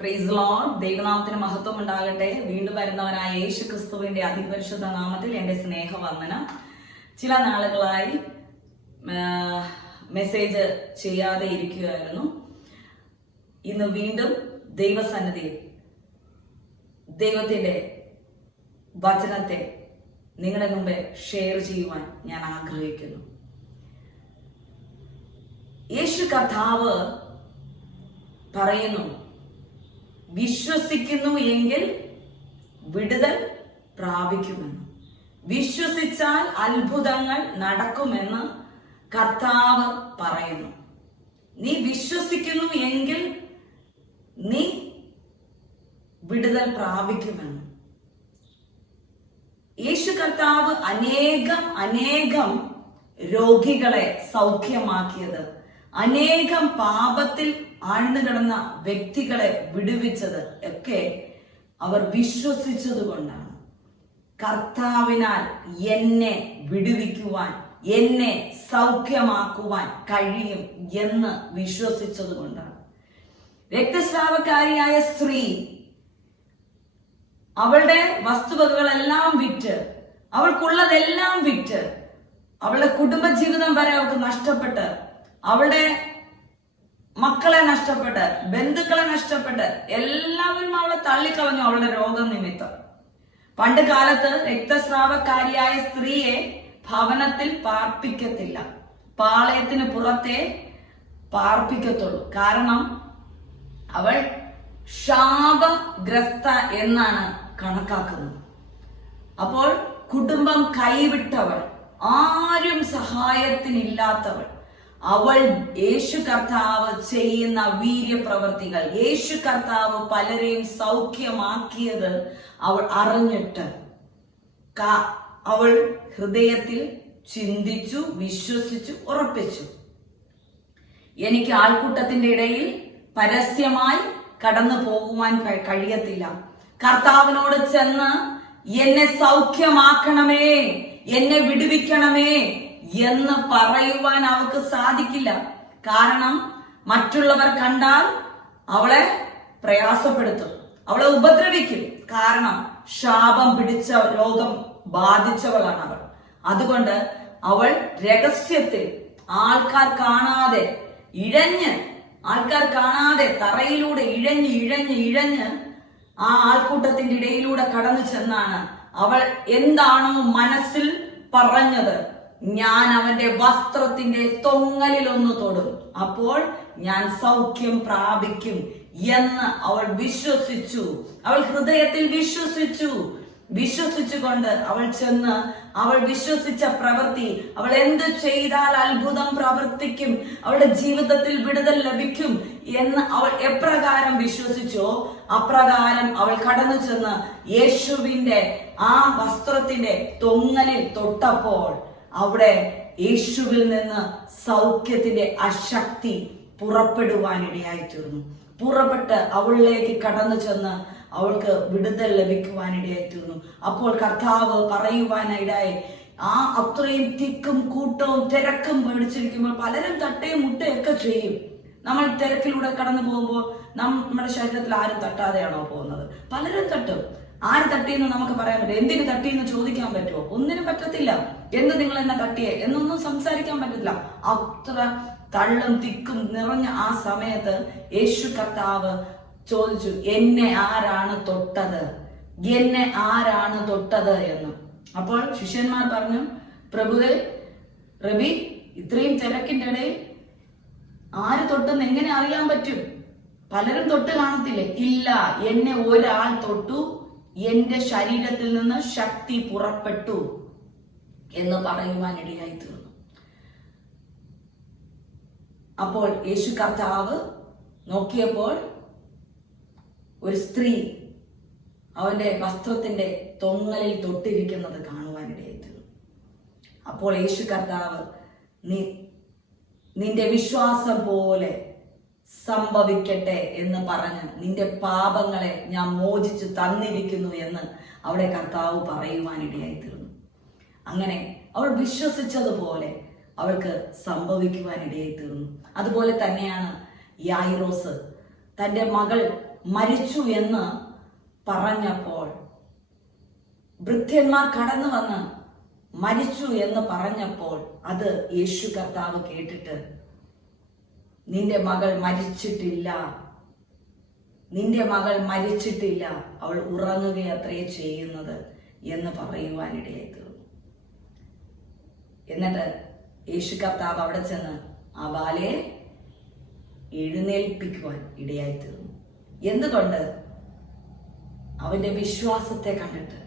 Praise Lord. ദൈവനാമത്തിന് മഹത്വം ഉണ്ടാകട്ടെ. വീണ്ടും വരുന്നവനായ യേശു ക്രിസ്തുവിന്റെ അതിപരിശുദ്ധ നാമത്തിൽ എന്റെ സ്നേഹവന്ദനം. ചില നാളുകളായി മെസ്സേജ് ചെയ്യാതെ ഇരിക്കുകയായിരുന്നു. ഇന്ന് വീണ്ടും ദൈവസന്നിധിയിൽ ദൈവത്തിന്റെ വചനത്തെ നിങ്ങളുടെ മുമ്പേ ഷെയർ ചെയ്യുവാൻ ഞാൻ ആഗ്രഹിക്കുന്നു. യേശു കർത്താവ് പറയുന്നു, വിശ്വസിക്കുന്നു എങ്കിൽ വിടുതൽ പ്രാപിക്കുമെന്ന്. വിശ്വസിച്ചാൽ അത്ഭുതങ്ങൾ നടക്കുമെന്ന് കർത്താവ് പറയുന്നു. നീ വിശ്വസിക്കുന്നു എങ്കിൽ നീ വിടുതൽ പ്രാപിക്കുമെന്ന്. യേശു കർത്താവ് അനേകം രോഗികളെ സൗഖ്യമാക്കിയത്, അനേകം പാപത്തിൽ ആഴ്ന്നുകിടന്ന വ്യക്തികളെ വിടുവിച്ചത് ഒക്കെ അവർ വിശ്വസിച്ചത് കൊണ്ടാണ്. കർത്താവിനാൽ എന്നെ വിടുവിക്കുവാൻ, എന്നെ സൗഖ്യമാക്കുവാൻ കഴിയും എന്ന് വിശ്വസിച്ചത് കൊണ്ടാണ്. രക്തസ്രാവക്കാരിയായ സ്ത്രീ അവളുടെ വസ്തുവകകളെല്ലാം വിറ്റ്, അവൾക്കുള്ളതെല്ലാം വിറ്റ്, അവളുടെ കുടുംബജീവിതം വരെ അവൾക്ക് നഷ്ടപ്പെട്ട്, അവളുടെ മക്കളെ നഷ്ടപ്പെട്ട്, ബന്ധുക്കളെ നഷ്ടപ്പെട്ട്, എല്ലാവരും അവളെ തള്ളിക്കളഞ്ഞു അവളുടെ രോഗം നിമിത്തം. പണ്ട് കാലത്ത് രക്തസ്രാവക്കാരിയായ സ്ത്രീയെ ഭവനത്തിൽ പാർപ്പിക്കത്തില്ല, പാളയത്തിന് പുറത്തെ പാർപ്പിക്കത്തുള്ളൂ. കാരണം അവൾ ശാപഗ്രസ്ത എന്നാണ് കണക്കാക്കുന്നത്. അപ്പോൾ കുടുംബം കൈവിട്ടവൾ, ആരും സഹായത്തിനില്ലാത്തവൾ, അവൾ യേശു കർത്താവ് ചെയ്യുന്ന വീര്യപ്രവർത്തികൾ, യേശു കർത്താവ് പലരെയും സൗഖ്യമാക്കിയത് അവൾ അറിഞ്ഞിട്ട് അവൾ ഹൃദയത്തിൽ ചിന്തിച്ചു, വിശ്വസിച്ചു, ഉറപ്പിച്ചു. എനിക്ക് ആൾക്കൂട്ടത്തിന്റെ ഇടയിൽ പരസ്യമായി കടന്നു പോകുവാൻ കഴിയത്തില്ല. കർത്താവിനോട് ചെന്ന് എന്നെ സൗഖ്യമാക്കണമേ, എന്നെ വിടുവിക്കണമേ എന്ന് പറയുവാൻ അവൾക്ക് സാധിക്കില്ല. കാരണം മറ്റുള്ളവർ കണ്ടാൽ അവളെ പ്രയാസപ്പെടുത്തും, അവളെ ഉപദ്രവിക്കും. കാരണം ശാപം പിടിച്ച രോഗം ബാധിച്ചവളാണ് അവൾ. അതുകൊണ്ട് അവൾ രഹസ്യത്തിൽ ആൾക്കാർ കാണാതെ തറയിലൂടെ ഇഴഞ്ഞ് ആ ആൾക്കൂട്ടത്തിന്റെ ഇടയിലൂടെ കടന്നു ചെന്നാണ് അവൾ എന്താണോ മനസ്സിൽ പറഞ്ഞത്, ഞാൻ അവന്റെ വസ്ത്രത്തിന്റെ തൊങ്ങലിൽ ഒന്ന് തൊടും, അപ്പോൾ ഞാൻ സൗഖ്യം പ്രാപിക്കും എന്ന് അവൾ വിശ്വസിച്ചു. അവൾ ഹൃദയത്തിൽ വിശ്വസിച്ചുകൊണ്ട് അവൾ ചെന്ന് അവൾ വിശ്വസിച്ച പ്രവൃത്തി, അവൾ എന്ത് ചെയ്താൽ അത്ഭുതം പ്രവർത്തിക്കും, അവളുടെ ജീവിതത്തിൽ വിടുതൽ ലഭിക്കും എന്ന് അവൾ എപ്രകാരം വിശ്വസിച്ചോ അപ്രകാരം അവൾ കടന്നു ചെന്ന് യേശുവിന്റെ ആ വസ്ത്രത്തിന്റെ തൊങ്ങലിൽ തൊട്ടപ്പോൾ അവിടെ യേശുവിൽ നിന്ന് സൗഖ്യത്തിന്റെ അശക്തി പുറപ്പെടുവാനിടയായി തീർന്നു. പുറപ്പെട്ട് അവളിലേക്ക് കടന്നു ചെന്ന് അവൾക്ക് വിടുതൽ ലഭിക്കുവാനിടയായി തീർന്നു. അപ്പോൾ കർത്താവ് പറയുവാനിടയായി, ആ അത്രയും തിക്കും കൂട്ടവും തിരക്കും പേടിച്ചിരിക്കുമ്പോൾ പലരും തട്ടയും മുട്ടയൊക്കെ ചെയ്യും. നമ്മൾ തിരക്കിലൂടെ കടന്നു പോകുമ്പോൾ നമ്മുടെ ശരീരത്തിൽ ആരും തട്ടാതെയാണോ പോകുന്നത്? പലരും തട്ടും. ആര് തട്ടിയെന്ന് നമുക്ക് പറയാൻ പറ്റും? എന്തിന് തട്ടിയെന്ന് ചോദിക്കാൻ പറ്റുമോ? ഒന്നിനും പറ്റത്തില്ല. എന്ത് നിങ്ങൾ എന്നെ തട്ടിയേ എന്നൊന്നും സംസാരിക്കാൻ പറ്റില്ല. അത്ര തള്ളും തിക്കും നിറഞ്ഞ ആ സമയത്ത് യേശു കർത്താവ് ചോദിച്ചു, എന്നെ ആരാണ് തൊട്ടത് എന്ന്. അപ്പോൾ ശിഷ്യന്മാർ പറഞ്ഞു, പ്രഭുവേ, റബി, ഇത്രയും തിരക്കിന്റെ ഇടയിൽ ആര് തൊട്ടെന്ന് എങ്ങനെ അറിയാൻ പറ്റും? പലരും തൊട്ട് കാണത്തില്ലേ? ഇല്ല, എന്നെ ഒരാൾ തൊട്ടു, എന്റെ ശരീരത്തിൽ നിന്ന് ശക്തി പുറപ്പെട്ടു എന്ന് പറയുവാനിടയായി തീർന്നു. അപ്പോൾ യേശു കർത്താവ് നോക്കിയപ്പോൾ ഒരു സ്ത്രീ അവന്റെ വസ്ത്രത്തിന്റെ തൊങ്ങലിൽ തൊട്ടിരിക്കുന്നത് കാണുവാനിടയായി തീർന്നു. അപ്പോൾ യേശു കർത്താവ്, നിന്റെ വിശ്വാസം പോലെ സംഭവിക്കട്ടെ എന്ന് പറഞ്ഞ് നിന്റെ പാപങ്ങളെ ഞാൻ മോചിച്ചു തന്നിരിക്കുന്നു എന്ന് അവിടെ കർത്താവ് പറയുവാനിടയായി തീർന്നു. അങ്ങനെ അവൾ വിശ്വസിച്ചതുപോലെ അവൾക്ക് സംഭവിക്കുവാനിടയായി തീർന്നു. അതുപോലെ തന്നെയാണ് യായിറോസ് തൻ്റെ മകൾ മരിച്ചു എന്ന് പറഞ്ഞപ്പോൾ, ഭൃത്യന്മാർ കടന്നു വന്ന് മരിച്ചു എന്ന് പറഞ്ഞപ്പോൾ അത് യേശു കർത്താവ് കേട്ടിട്ട്, നിന്റെ മകൾ മരിച്ചിട്ടില്ല, നിന്റെ മകൾ മരിച്ചിട്ടില്ല, അവൾ ഉറങ്ങുകയത്രേ ചെയ്യുന്നത് എന്ന് പറയുവാനിടയായി തീർന്നു. എന്നിട്ട് യേശു കർത്താവ് അവിടെ ചെന്ന് ആ ബാലയെ എഴുന്നേൽപ്പിക്കുവാൻ ഇടയായി തീർന്നു. എന്തുകൊണ്ട്? അവന്റെ വിശ്വാസത്തെ കണ്ടിട്ട്.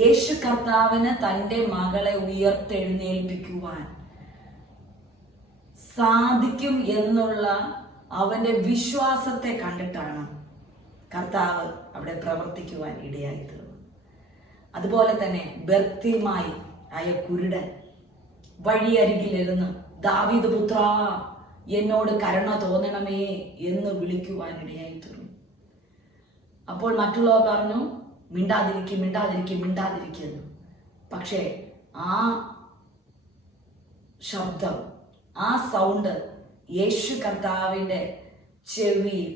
യേശു കർത്താവിന് തൻ്റെ മകളെ ഉയർത്തെഴുന്നേൽപ്പിക്കുവാൻ സാധിക്കും എന്നുള്ള അവന്റെ വിശ്വാസത്തെ കണ്ടിട്ടാണ് കർത്താവ് അവിടെ പ്രവർത്തിക്കുവാൻ ഇടയായി തീർന്നു. അതുപോലെ തന്നെ ബർത്തിമായി ആയ കുരുടൻ വഴിയരികിലിരുന്ന്, ദാവീദ് പുത്ര, എന്നോട് കരുണ തോന്നണമേ എന്ന് വിളിക്കുവാൻ ഇടയായി തീർന്നു. അപ്പോൾ മറ്റുള്ളവർ പറഞ്ഞു, മിണ്ടാതിരിക്കും, മിണ്ടാതിരിക്കും, മിണ്ടാതിരിക്കുന്നു. പക്ഷേ ആ ശബ്ദം, ആ സൗണ്ട് യേശു കർത്താവിൻ്റെ ചെവിയിൽ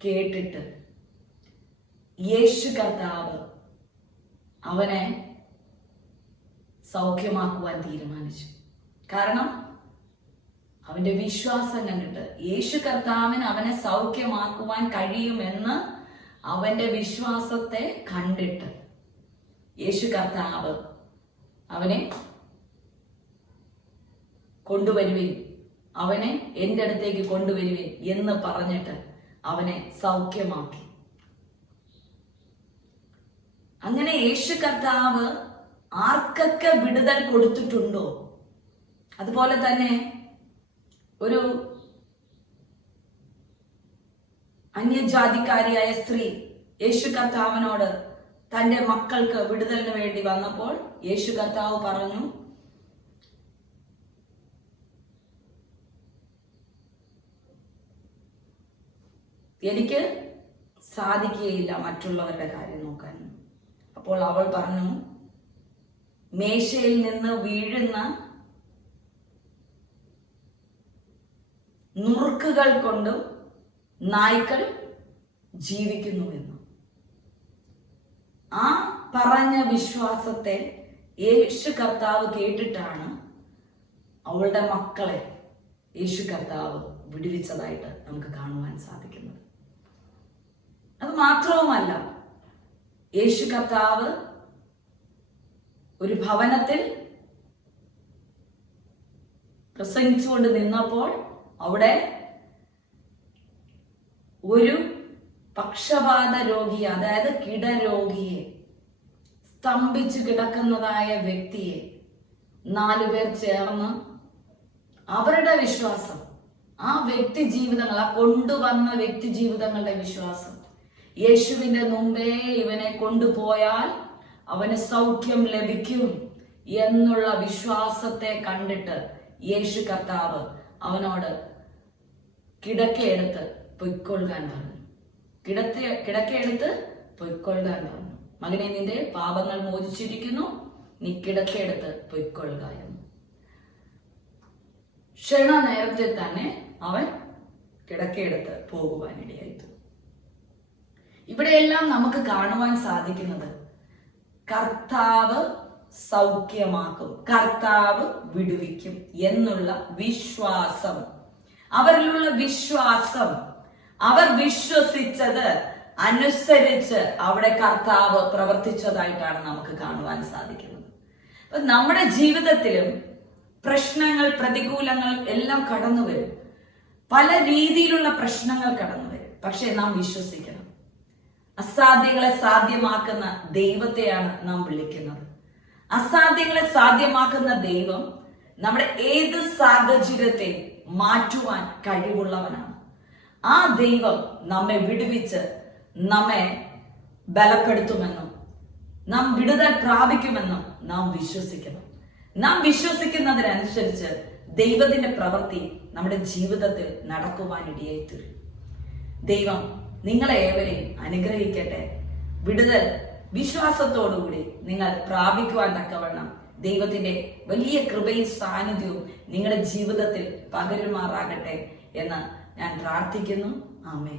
കേട്ടിട്ട് യേശു കർത്താവ് അവനെ സൗഖ്യമാക്കുവാൻ തീരുമാനിച്ചു. കാരണം അവന്റെ വിശ്വാസം കണ്ടിട്ട്, യേശു കർത്താവിന് അവനെ സൗഖ്യമാക്കുവാൻ കഴിയുമെന്ന് അവന്റെ വിശ്വാസത്തെ കണ്ടിട്ട് യേശു കർത്താവ് അവനെ കൊണ്ടുവരുവിൻ, അവനെ എൻ്റെ അടുത്തേക്ക് കൊണ്ടുവരുവിൻ എന്ന് പറഞ്ഞിട്ട് അവനെ സൗഖ്യമാക്കി. അങ്ങനെ യേശു കർത്താവ് ആർക്കൊക്കെ വിടുതൽ കൊടുത്തിട്ടുണ്ടോ, അതുപോലെ തന്നെ ഒരു അന്യജാതിക്കാരിയായ സ്ത്രീ യേശു കർത്താവിനോട് തൻ്റെ മക്കൾക്ക് വിടുതലിന് വേണ്ടി വന്നപ്പോൾ യേശു കർത്താവ് പറഞ്ഞു, എനിക്ക് സാധിക്കുകയില്ല മറ്റുള്ളവരുടെ കാര്യം നോക്കാൻ. അപ്പോൾ അവൾ പറഞ്ഞു, മേശയിൽ നിന്ന് വീഴുന്ന നുറുക്കുകൾ കൊണ്ടും നായ്ക്കൾ ജീവിക്കുന്നുവെന്ന്. ആ പറഞ്ഞ വിശ്വാസത്തെ യേശു കർത്താവ് കേട്ടിട്ടാണ് അവളുടെ മക്കളെ യേശു കർത്താവ് വിടുവിച്ചതായിട്ട് നമുക്ക് കാണുവാൻ സാധിക്കുന്നത്. അത് മാത്രവുമല്ല, യേശു കർത്താവ് ഒരു ഭവനത്തിൽ പ്രസംഗിച്ചുകൊണ്ട് നിന്നപ്പോൾ അവിടെ ഒരു പക്ഷപാത രോഗിയെ, അതായത് കിടരോഗിയെ, സ്തംഭിച്ചു കിടക്കുന്നതായ വ്യക്തിയെ 4 പേർ ചേർന്ന് അവരുടെ വിശ്വാസം, ആ വ്യക്തി ജീവിതങ്ങൾ, ആ കൊണ്ടുവന്ന വ്യക്തി ജീവിതങ്ങളുടെ വിശ്വാസം, യേശുവിന്റെ മുമ്പേ ഇവനെ കൊണ്ടുപോയാൽ അവന് സൗഖ്യം ലഭിക്കും എന്നുള്ള വിശ്വാസത്തെ കണ്ടിട്ട് യേശു കർത്താവ് അവനോട് കിടക്കയെടുത്ത് പൊയ്ക്കൊള്ളുവാൻ പറഞ്ഞു. കിടക്കയെടുത്ത് പൊയ്ക്കൊള്ളുവാൻ പറഞ്ഞു. മകനെ, നിന്റെ പാപങ്ങൾ മോചിച്ചിരിക്കുന്നു, നീ കിടക്കയെടുത്ത് പൊയ്ക്കൊള്ളുക എന്ന്. ക്ഷണ നേരത്തിൽ തന്നെ അവൻ കിടക്കയെടുത്ത് പോകുവാനിടയായി. ഇവിടെയെല്ലാം നമുക്ക് കാണുവാൻ സാധിക്കുന്നത് കർത്താവ് സൗഖ്യമാക്കും, കർത്താവ് വിടുവിക്കും എന്നുള്ള വിശ്വാസം, അവരിലുള്ള വിശ്വാസം, അവർ വിശ്വസിച്ചത് അനുസരിച്ച് അവിടെ കർത്താവ് പ്രവർത്തിച്ചതായിട്ടാണ് നമുക്ക് കാണുവാൻ സാധിക്കുന്നത്. അപ്പൊ നമ്മുടെ ജീവിതത്തിലും പ്രശ്നങ്ങൾ, പ്രതികൂലങ്ങൾ എല്ലാം കടന്നു വരും. പല രീതിയിലുള്ള പ്രശ്നങ്ങൾ കടന്നു വരും. പക്ഷെ നാം വിശ്വസിക്കണം. അസാധ്യങ്ങളെ സാധ്യമാക്കുന്ന ദൈവത്തെയാണ് നാം വിളിക്കുന്നത്. അസാധ്യങ്ങളെ സാധ്യമാക്കുന്ന ദൈവം നമ്മുടെ ഏത് സാഹചര്യത്തെ മാറ്റുവാൻ കഴിവുള്ളവനാണ്. ആ ദൈവം നമ്മെ വിടുവിച്ച് നമ്മെ ബലപ്പെടുത്തുമെന്നും നാം വിടുതൽ പ്രാപിക്കുമെന്നും നാം വിശ്വസിക്കണം. നാം വിശ്വസിക്കുന്നതിനനുസരിച്ച് ദൈവത്തിന്റെ പ്രവൃത്തി നമ്മുടെ ജീവിതത്തിൽ നടക്കുവാനിടയായി തീരും. ദൈവം നിങ്ങളെ ഏവരെയും അനുഗ്രഹിക്കട്ടെ. വിടുതൽ വിശ്വാസത്തോടുകൂടി നിങ്ങൾ പ്രാപിക്കുവാൻ തക്കവണ്ണം ദൈവത്തിന്റെ വലിയ കൃപയും സാന്നിധ്യവും നിങ്ങളുടെ ജീവിതത്തിൽ പകരുമാറാകട്ടെ എന്ന് ഞാൻ പ്രാർത്ഥിക്കുന്നു. ആമേൻ.